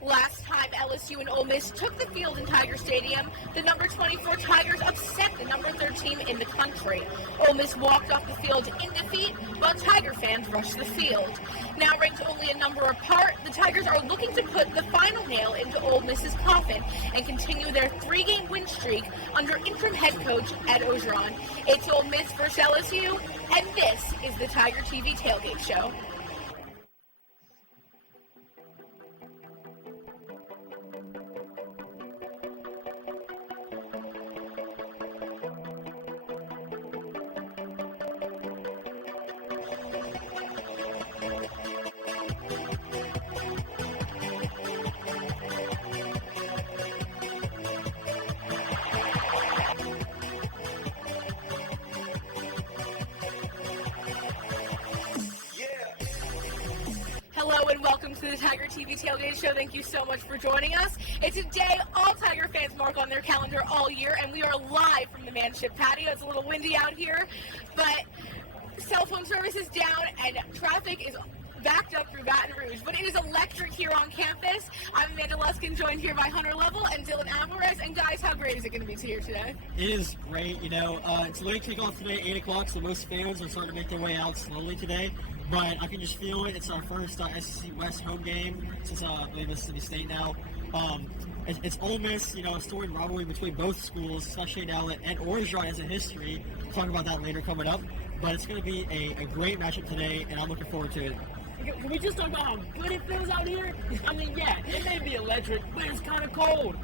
Last time LSU and Ole Miss took the field in Tiger Stadium, the number 24 Tigers upset the number 13 in the country. Ole Miss walked off the field in defeat, while Tiger fans rushed the field. Now ranked only a number apart, the Tigers are looking to put the final nail into Ole Miss's coffin and continue their 3-game win streak under interim head coach Ed Orgeron. It's Ole Miss versus LSU, and this is the Tiger TV Tailgate Show. Hello and welcome to the Tiger TV Tailgate Show. Thank you so much for joining us. It's a day all Tiger fans mark on their calendar all year, and we are live from the Manship Patio. It's a little windy out here, but cell phone service is down and traffic is backed up through Baton Rouge, but it is electric here on campus. I'm Amanda Luskin, joined here by Hunter Lovell and Dylan Alvarez. And guys, how great is it going to be here today? It is great. It's late kickoff today, 8 o'clock, so most fans are starting to make their way out slowly today. But I can just feel it. It's our first SEC West home game since I believe Mississippi State now. It's Ole Miss, a storied rivalry between both schools, especially now that Ed Orgeron has a history. We'll talk about that later coming up. But it's going to be a great matchup today, and I'm looking forward to it. Can we just talk about how good it feels out here? I mean, yeah, it may be electric, but it's kind of cold.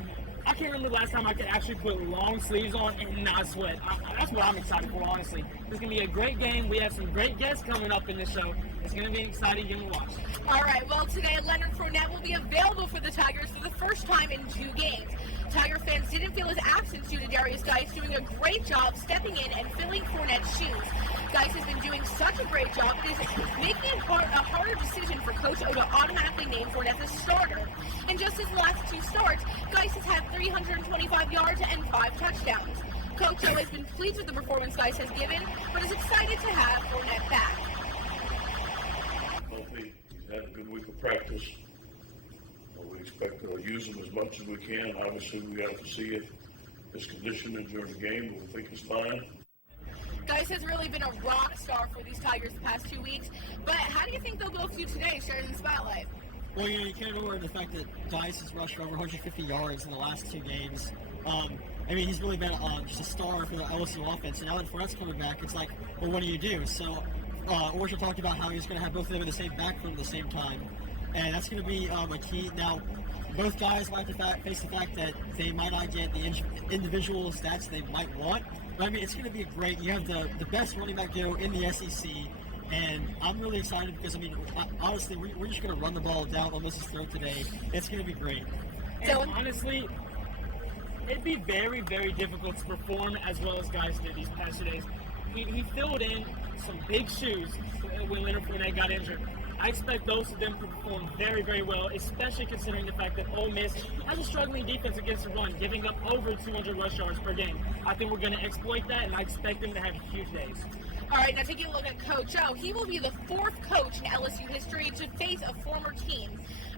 I can't remember the last time I could actually put long sleeves on and not sweat. That's what I'm excited for, honestly. It's going to be a great game. We have some great guests coming up in this show. It's going to be an exciting game to watch. All right, well, today Leonard Fournette will be available for the Tigers for the first time in 2 games. Tiger fans didn't feel his absence due to Darius Geis doing a great job stepping in and filling Fournette's shoes. Geis has been doing such a great job, it is making it a harder decision for Coach O to automatically name Fournette as starter. In just his last 2 starts, Geis has had 325 yards and 5 touchdowns. Coach O has been pleased with the performance Geis has given, but is excited to have Fournette back. Hopefully, had a good week of practice. We expect to use him as much as we can. Obviously, we have to see if his condition during the game, but we think he's fine. Geis has really been a rock star for these Tigers the past 2 weeks, but how do you think they'll go through today, sharing the spotlight? Well, you can't ignore the fact that Geis has rushed for over 150 yards in the last 2 games. He's really been just a star for the LSU offense. And now that Fournette's coming back, it's like, well, what do you do? So, Orgeron talked about how he's going to have both of them in the same backfield at the same time. And that's going to be a key. Now, both guys might face the fact that they might not get the individual stats they might want. But, it's going to be great. You have the best running back duo in the SEC. And I'm really excited because, honestly, we're just going to run the ball down Ole Miss's throat today. It's going to be great. And honestly, it'd be very, very difficult to perform as well as Geis did these past 2 days. He filled in some big shoes when Leonard Fournette got injured. I expect those of them to perform very, very well, especially considering the fact that Ole Miss has a struggling defense against the run, giving up over 200 rush yards per game. I think we're going to exploit that, and I expect them to have huge days. All right, now taking a look at Coach O, he will be the 4th coach in LSU history to face a former team.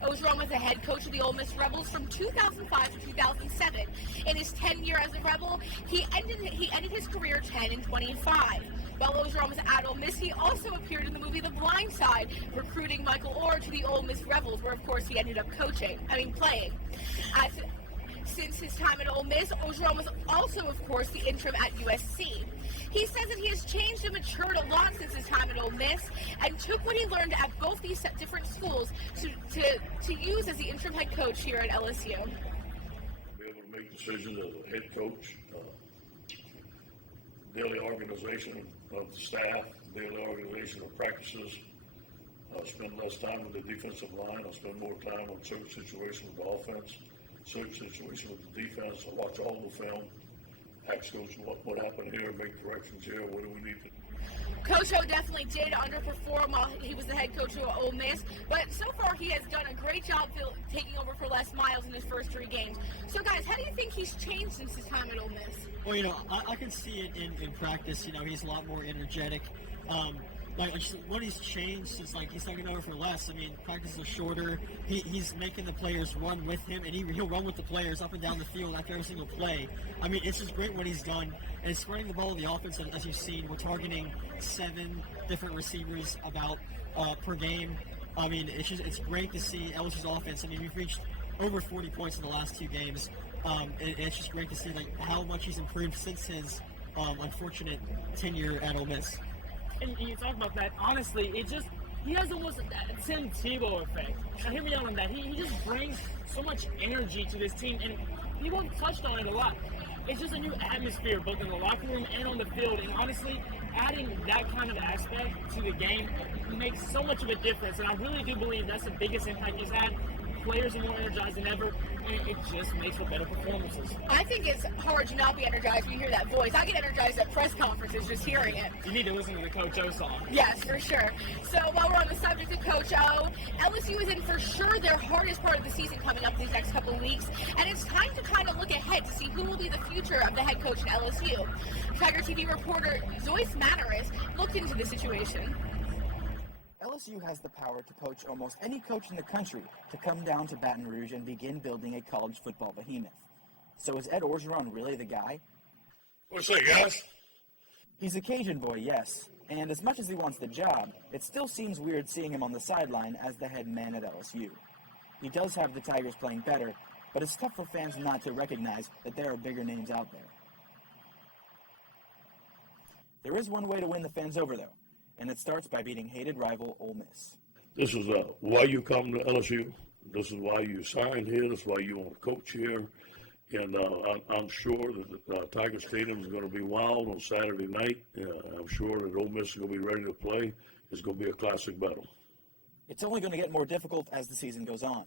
Orgeron was the head coach of the Ole Miss Rebels from 2005 to 2007. In his 10-year as a Rebel, he ended his career 10-25. While Orgeron was at Ole Miss, he also appeared in the movie The Blind Side, recruiting Michael Orr to the Ole Miss Rebels, where, of course, he ended up playing. Since his time at Ole Miss, Orgeron was also, of course, the interim at USC. He says that he has changed and matured a lot since his time at Ole Miss and took what he learned at both these different schools to use as the interim head coach here at LSU. Be able to make decisions as a head coach, daily organization of the staff, daily organization of practices, spend less time with the defensive line. I'll spend more time on certain situations with the offense, certain situations with the defense. I'll watch all the film. Ask Coach what happened here, make corrections here, what do we need to do? Coach O definitely did underperform while he was the head coach of Ole Miss, but so far he has done a great job taking over for Les Miles in his first 3 games. So guys, how do you think he's changed since his time at Ole Miss? Well, I can see it in practice. He's a lot more energetic. like just what he's changed since like he's taking over for Les. I mean, practices are shorter. He's making the players run with him, and he'll run with the players up and down the field after every single play. I mean, it's just great what he's done, and it's spreading the ball in the offense. As you've seen, we're targeting 7 different receivers about per game. I mean, it's great to see LSU's offense. I mean, we've reached over 40 points in the last 2 games. It's just great to see like how much he's improved since his unfortunate tenure at Ole Miss. And you talk about that, honestly, he has almost that Tim Tebow effect. Now, hear me out on that. He just brings so much energy to this team, and people have touched on it a lot. It's just a new atmosphere, both in the locker room and on the field, and honestly, adding that kind of aspect to the game makes so much of a difference, and I really do believe that's the biggest impact he's had. Players are more energized than ever, and it just makes for better performances. I think it's hard to not be energized when you hear that voice. I get energized at press conferences just hearing it. You need to listen to the Coach O song. Yes, for sure. So while we're on the subject of Coach O, LSU is in for sure their hardest part of the season coming up these next couple of weeks, and it's time to kind of look ahead to see who will be the future of the head coach at LSU. Tiger TV reporter Joyce Manaris looked into the situation. LSU has the power to poach almost any coach in the country to come down to Baton Rouge and begin building a college football behemoth. So is Ed Orgeron really the guy? What's that, guys? He's a Cajun boy, yes. And as much as he wants the job, it still seems weird seeing him on the sideline as the head man at LSU. He does have the Tigers playing better, but it's tough for fans not to recognize that there are bigger names out there. There is one way to win the fans over, though, and it starts by beating hated rival Ole Miss. This is why you come to LSU. This is why you signed here. This is why you want to coach here. And I'm sure that the Tiger Stadium is going to be wild on Saturday night. I'm sure that Ole Miss is going to be ready to play. It's going to be a classic battle. It's only going to get more difficult as the season goes on.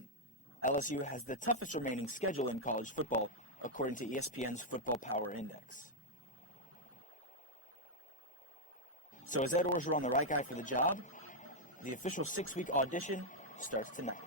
LSU has the toughest remaining schedule in college football, according to ESPN's Football Power Index. So is Ed Orgeron the right guy for the job? The official 6-week audition starts tonight.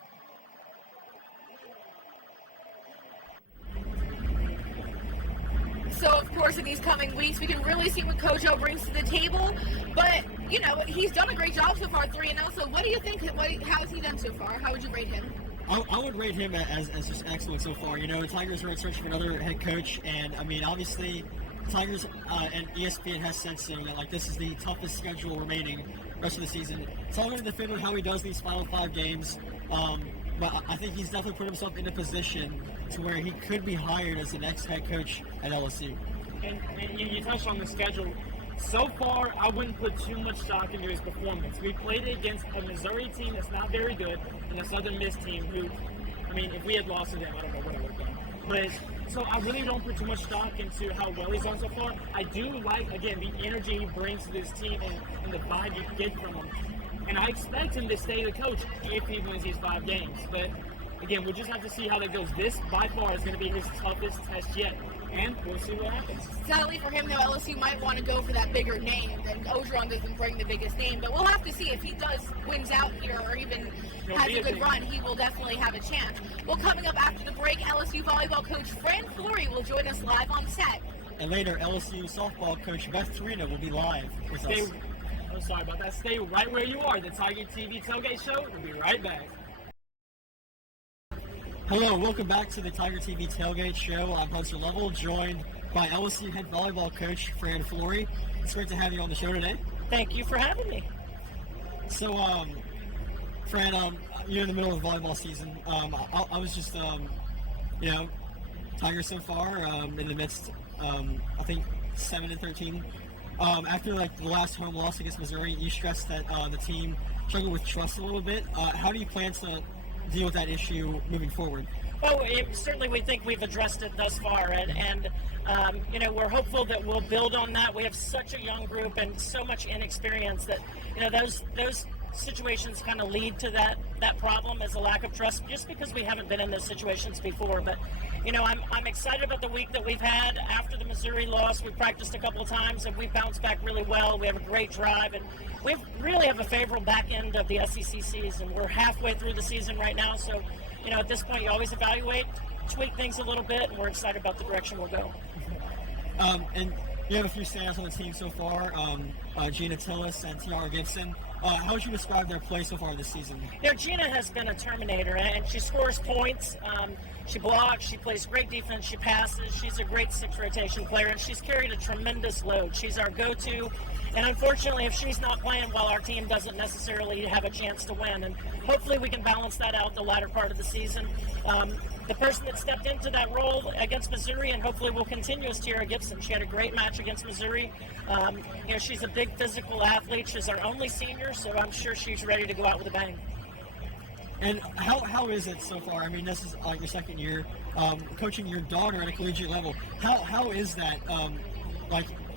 So, of course, in these coming weeks, we can really see what Coach O brings to the table. But, you know, he's done a great job so far, 3-0. So what do you think? How has he done so far? How would you rate him? I would rate him as just excellent so far. You know, the Tigers are in search for another head coach, and, I mean, obviously – Tigers and ESPN has said so that like this is the toughest schedule remaining rest of the season. It's all going to depend on how he does these final 5 games. But I think he's definitely put himself in a position to where he could be hired as the next head coach at LSU. And you touched on the schedule. So far, I wouldn't put too much stock into his performance. We played against a Missouri team that's not very good and a Southern Miss team who, I mean, if we had lost to them, I don't know what I would have done. But so I really don't put too much stock into how well he's done so far. I do like, again, the energy he brings to this team and the vibe you get from him. And I expect him to stay the coach if he wins these 5 games. But, again, we'll just have to see how that goes. This, by far, is going to be his toughest test yet. And we'll see what happens. Sadly for him, though, LSU might want to go for that bigger name. And Orgeron doesn't bring the biggest name. But we'll have to see if he wins out here or even has a good run. He will definitely have a chance. Well, coming up after the break, LSU volleyball coach Fran Flory will join us live on set. And later, LSU softball coach Beth Torino will be live with us. I'm sorry about that. Stay right where you are. The Tiger TV Tailgate Show will be right back. Hello, welcome back to the Tiger TV Tailgate Show. I'm Hunter Lovell, joined by LSU head volleyball coach Fran Flory. It's great to have you on the show today. Thank you for having me. So, Fran, you're in the middle of the volleyball season. I was just, you know, Tigers so far in the midst, I think 7-13. After like the last home loss against Missouri, you stressed that the team struggled with trust a little bit. How do you plan to deal with that issue moving forward? Well, certainly we think we've addressed it thus far, and you know, we're hopeful that we'll build on that. We have such a young group and so much inexperience that, you know, those situations kind of lead to that problem as a lack of trust, just because we haven't been in those situations before. But, you know, I'm excited about the week that we've had after the Missouri loss. We practiced a couple of times, and we bounced back really well. We have a great drive, and we really have a favorable back end of the SEC season. We're halfway through the season right now, so, you know, at this point you always evaluate, tweak things a little bit, and we're excited about the direction we'll go. And You have a few standouts on the team so far, Gina Tillis and Tiara Gibson. How would you describe their play so far this season? Gina has been a Terminator, and she scores points. She blocks, she plays great defense, she passes. She's a great 6 rotation player, and she's carried a tremendous load. She's our go-to, and unfortunately, if she's not playing well, our team doesn't necessarily have a chance to win. And hopefully we can balance that out the latter part of the season. The person that stepped into that role against Missouri and hopefully will continue is Tiara Gibson. She had a great match against Missouri. She's a big physical athlete. She's our only senior, so I'm sure she's ready to go out with a bang. And how is it so far? I mean, this is your second year coaching your daughter at a collegiate level. How is that?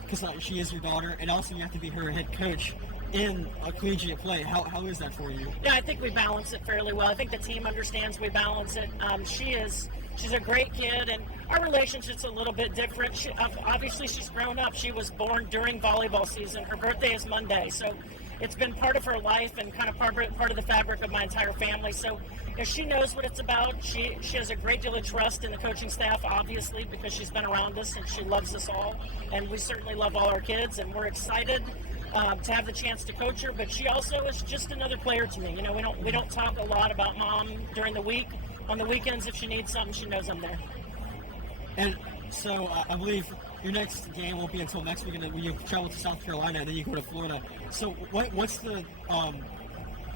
Because she is your daughter, and also you have to be her head coach in a collegiate play. How is that for you? Yeah, I think we balance it fairly well. I think the team understands we balance it. She's a great kid, and our relationship's a little bit different. Obviously, she's grown up. She was born during volleyball season. Her birthday is Monday, so it's been part of her life and kind of part of the fabric of my entire family. So she knows what it's about. She has a great deal of trust in the coaching staff, obviously, because she's been around us and she loves us all. And we certainly love all our kids, and we're excited to have the chance to coach her. But she also is just another player to me. We don't talk a lot about Mom during the week. On the weekends, if she needs something, she knows I'm there. And so I believe your next game won't be until next weekend when you travel to South Carolina and then you go to Florida. So what's the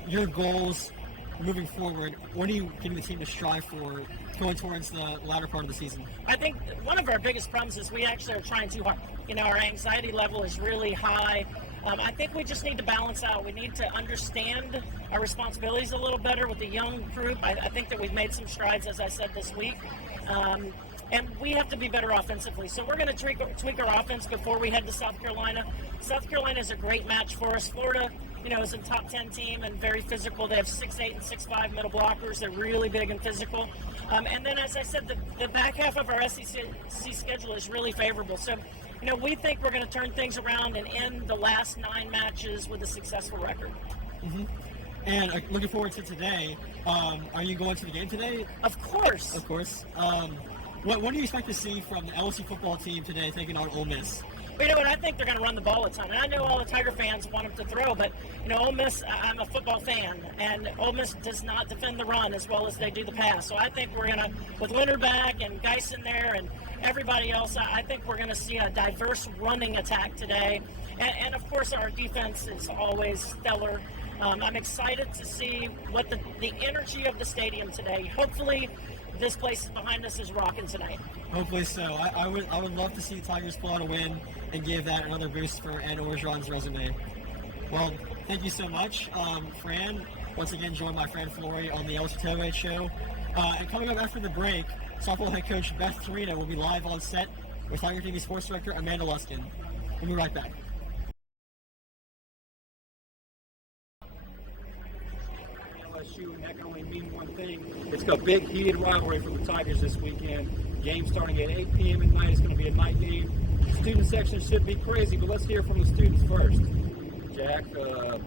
your goals moving forward? What are you getting the team to strive for going towards the latter part of the season? I think one of our biggest problems is we actually are trying too hard. Our anxiety level is really high. I think we just need to balance out. We need to understand our responsibilities a little better with the young group. I think that we've made some strides, as I said, this week. And we have to be better offensively. So we're going to tweak our offense before we head to South Carolina. South Carolina is a great match for us. Florida, is a top 10 team and very physical. They have 6'8" and 6'5" middle blockers. They're really big and physical. And then, as I said, the back half of our SEC schedule is really favorable. So, we think we're going to turn things around and end the last 9 matches with a successful record. Mm-hmm. And looking forward to today. Are you going to the game today? Of course. Of course. What do you expect to see from the LSU football team today taking on Ole Miss? Well, you know what? I think they're going to run the ball a ton. And I know all the Tiger fans want them to throw, but, Ole Miss, I'm a football fan, and Ole Miss does not defend the run as well as they do the pass. So I think we're going to, with Leonard back and Geis in there and everybody else, I think we're going to see a diverse running attack today. And of course, our defense is always stellar. I'm excited to see what the energy of the stadium today. Hopefully, this place behind us is rocking tonight. Hopefully so. I would love to see the Tigers pull out a win and give that another boost for Ed Orgeron's resume. Well, thank you so much, Fran. Once again, join my friend Flory on the LSU Tailgate show. And coming up after the break, softball head coach Beth Torino will be live on set with Tiger TV sports director Amanda Luskin. We'll be right back. LSU, and that can only mean one thing. It's got a big heated rivalry for the Tigers this weekend. Game starting at 8 p.m. at night. It's going to be a night game. Student section should be crazy, but let's hear from the students first. Jack,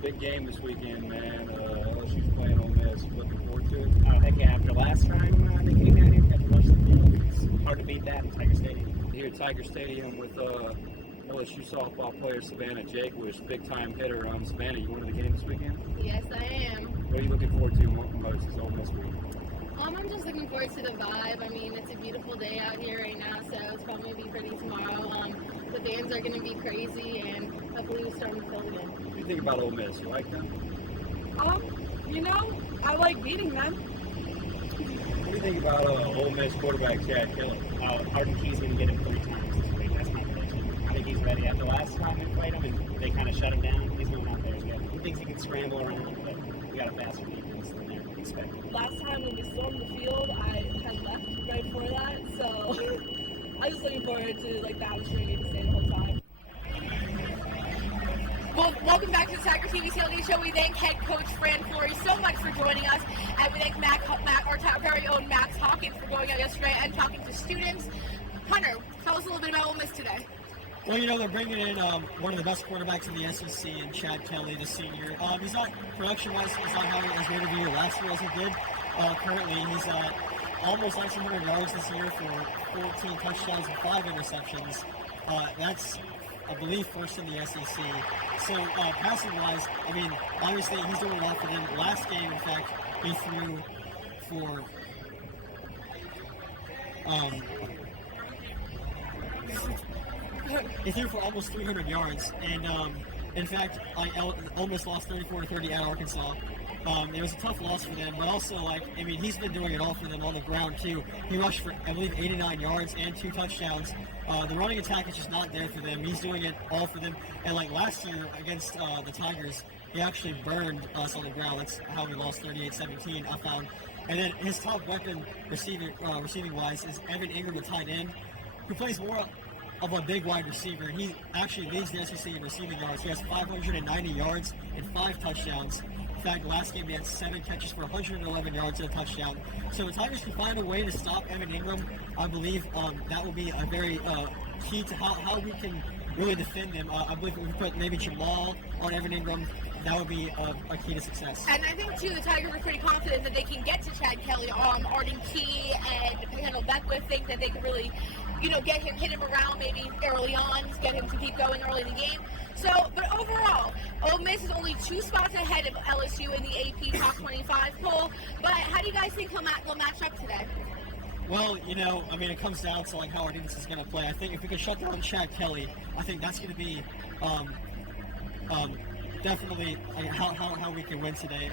big game this weekend, man. LSU's playing Ole Miss. Looking forward to it. Oh, heck yeah. After last time they came out here, after most of the field, it's hard to beat that in Tiger Stadium. Here at Tiger Stadium with LSU softball player Savannah Jaquish, big-time hitter on Savannah. You went to the game this weekend? Yes, I am. What are you looking forward to most this Ole Miss week? I'm just looking forward to the vibe. I mean, it's a beautiful day out here right now, so it's probably going to be pretty tomorrow. The fans are going to be crazy, and hopefully we're starting to fill again. What do you think about Ole Miss? You like them? I like beating them. What do you think about Ole Miss quarterback Chad Kelly? Arden Key's going to get him 3 times this week. That's my prediction. I think he's ready. After last time we played him and they kind of shut him down, he's going out there again. He thinks he can scramble around, but we got a faster defense than they're expecting. Last time when we stormed the field, I had left right before that, so I'm just looking forward to the opportunity to stay the whole time. Well, welcome back to the Tiger TV Tailgate Show. We thank head coach Fran Flory so much for joining us, and we thank our very own Max Hawkins for going out yesterday and talking to students. Hunter, tell us a little bit about Ole Miss today. Well, they're bringing in one of the best quarterbacks in the SEC, and Chad Kelly, the senior. He's not, production-wise, he's not having as great of a year last year as he did. Currently, he's at almost 1,900 yards this year for 14 touchdowns and 5 interceptions. That's, I believe, first in the SEC. So passing-wise, I mean, obviously he's doing a lot for them. Last game, in fact, he threw for almost 300 yards, and in fact, Ole Miss lost 34-30 at Arkansas. It was a tough loss for them, but also, he's been doing it all for them on the ground, too. He rushed for, I believe, 89 yards and 2 touchdowns. The running attack is just not there for them. He's doing it all for them. And, last year against the Tigers, he actually burned us on the ground. That's how we lost 38-17, I found. And then his top weapon receiving-wise is Evan Ingram, the tight end, who plays more of a big wide receiver. He actually leads the SEC in receiving yards. He has 590 yards and 5 touchdowns. In fact, last game he had 7 catches for 111 yards and a touchdown. So the Tigers can find a way to stop Evan Ingram. I believe that will be a very key to how we can really defend them. I believe if we put maybe Jamal on Evan Ingram, that would be a key to success. And I think, too, the Tigers are pretty confident that they can get to Chad Kelly. Arden Key and Kendall Beckwith think that they could really, hit him around maybe early on, get him to keep going early in the game. So, but overall, Ole Miss is only 2 spots ahead of LSU in the AP Top 25 poll. But how do you guys think they'll match up today? Well, it comes down to how our defense is going to play. I think if we can shut down Chad Kelly, I think that's going to be definitely how we can win today.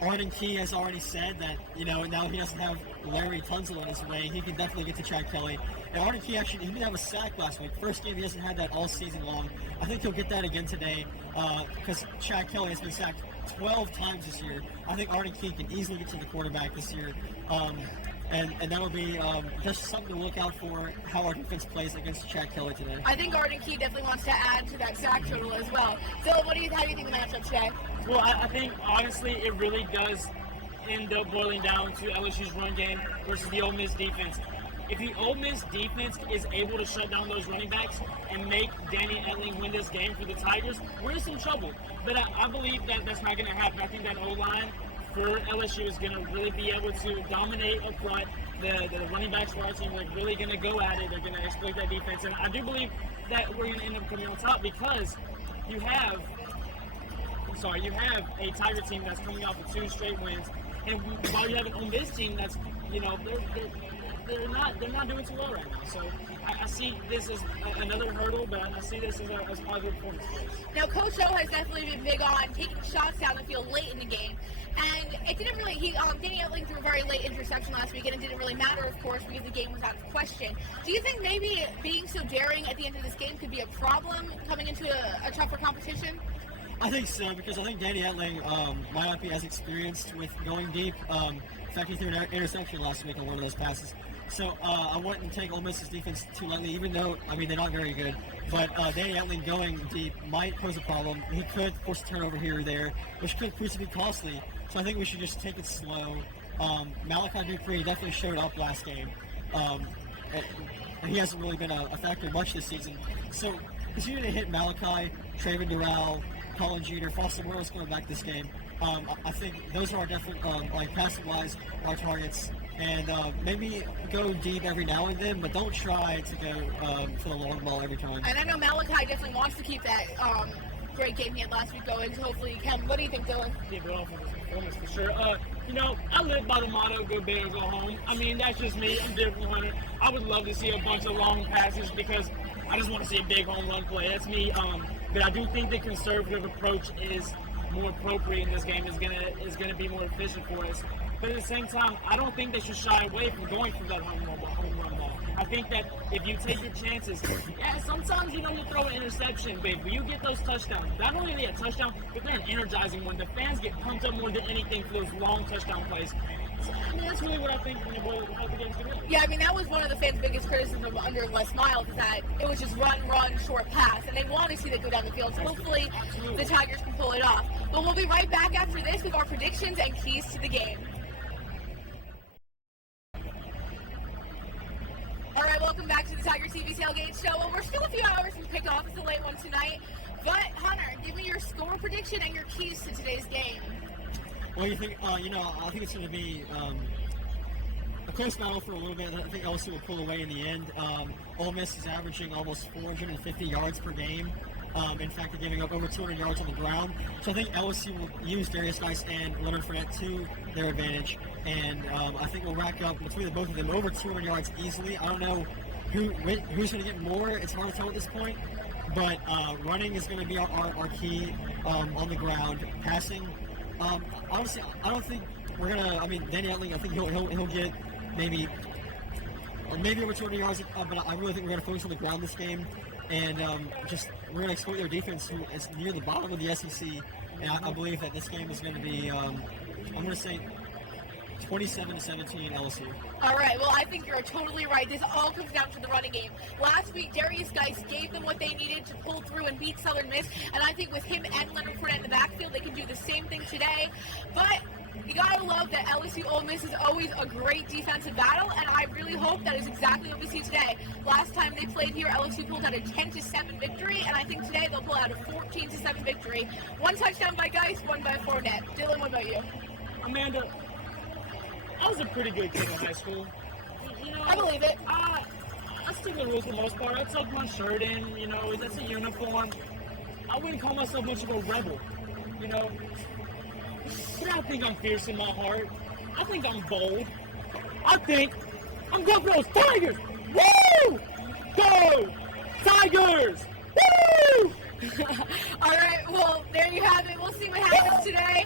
Arden Key has already said that, now he doesn't have Larry Tunzel in his way. He can definitely get to Chad Kelly. And Arden Key he didn't have a sack last week. First game, he hasn't had that all season long. I think he'll get that again today because Chad Kelly has been sacked 12 times this year. I think Arden Key can easily get to the quarterback this year. And that'll be just something to look out for how our defense plays against Chad Kelly today. I think Arden Key definitely wants to add to that sack total as well. So how do you think the matchup today? Well, I think, honestly, it really does end up boiling down to LSU's run game versus the Ole Miss defense. If the Ole Miss defense is able to shut down those running backs and make Danny Etling win this game for the Tigers, we're in some trouble. But I believe that that's not going to happen. I think that O-line for LSU is going to really be able to dominate up front. The running backs for our team are really going to go at it. They're going to exploit that defense. And I do believe that we're going to end up coming on top because you have a Tiger team that's coming off of 2 straight wins. And while you have an Ole Miss team that's, they're not doing too well right now. So I see this as another hurdle, but I see this as a positive performance for us. Now, Coach O has definitely been big on taking shots down the field late in the game. And it didn't really, Danny Etling threw a very late interception last week, and it didn't really matter, of course, because the game was out of question. Do you think maybe being so daring at the end of this game could be a problem coming into a tougher competition? I think so, because I think Danny Etling might not be as experienced with going deep. In fact, he threw an interception last week on one of those passes. So I wouldn't take Ole Miss's defense too lightly, even though, they're not very good. But Danny Etling going deep might pose a problem. He could force a turnover here or there, which could prove to be costly. So I think we should just take it slow. Malachi Dupree definitely showed up last game. He hasn't really been a factor much this season. So continue to hit Malachi, Traven Durrell, Colin Jeter, Foster Morris coming back this game. I think those are our definite, passing-wise, our targets. And maybe go deep every now and then, but don't try to go for the long ball every time. And I know Malachi definitely wants to keep that great game he had last week going, so hopefully he can. What do you think, Dylan? Yeah, go off of his performance for sure. I live by the motto, go big or go home. That's just me. I'm different, Hunter. I would love to see a bunch of long passes because I just want to see a big home run play. That's me. But I do think the conservative approach is more appropriate in this game. Is gonna be more efficient for us. But at the same time, I don't think they should shy away from going for that home run ball. I think that if you take your chances, sometimes you throw an interception, babe, but you get those touchdowns. Not only are they a touchdown, but they're an energizing one. The fans get pumped up more than anything for those long touchdown plays. So, that's really what I think how the game's going to be. Yeah, that was one of the fans' biggest criticism under Les Miles is that it was just run, short pass, and they want to see that go down the field. So hopefully the Tigers can pull it off. But we'll be right back after this with our predictions and keys to the game. All right, welcome back to the Tiger TV Tailgate Show. Well, we're still a few hours from kickoff. It's a late one tonight. But, Hunter, give me your score prediction and your keys to today's game. Well, you think, I think it's going to be a close battle for a little bit. I think LSU will pull away in the end. Ole Miss is averaging almost 450 yards per game. In fact, they're giving up over 200 yards on the ground. So I think LSU will use Darius Geis and Leonard Fournette to their advantage. And I think we'll rack up between the both of them over 200 yards easily. I don't know who's going to get more. It's hard to tell at this point. But running is going to be our key on the ground. Passing, honestly, I don't think we're going to. I mean, Danny Etling, I think he'll get maybe over 200 yards. But I really think we're going to focus on the ground this game. And we're going to exploit their defense, who is near the bottom of the SEC. And I believe that this game is going to be, I'm going to say 27-17 LSU. All right, well, I think you're totally right. This all comes down to the running game. Last week, Darius Geis gave them what they needed to pull through and beat Southern Miss. And I think with him and Leonard Fournette in the backfield, they can do the same thing today. But you gotta love that LSU Ole Miss is always a great defensive battle, and I really hope that is exactly what we see today. Last time they played here, LSU pulled out a 10-7 victory, and I think today they'll pull out a 14-7 victory. One touchdown by Geis, one by Fournette. Dylan, what about you? Amanda, I was a pretty good kid in high school. You know, I believe it. I stick to the rules for the most part. I tuck my shirt in, you know, that's a uniform. I wouldn't call myself much of a rebel, you know. But I think I'm fierce in my heart. I think I'm bold. I think I'm going for those Tigers. Woo! Go! Tigers! Woo! All right, well, there you have it. We'll see what happens today.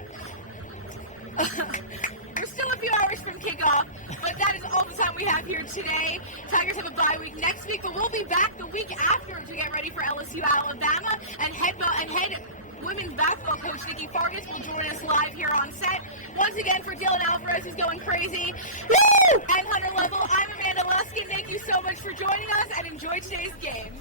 We're still a few hours from kickoff, but that is all the time we have here today. Tigers have a bye week next week, but we'll be back the week after to get ready for LSU Alabama, and head women's basketball coach Nikki Fargas will join us live here on set. Once again, for Dylan Alvarez, who's going crazy. Woo! And Hunter Level, I'm Amanda Luskin. Thank you so much for joining us, and enjoy today's game.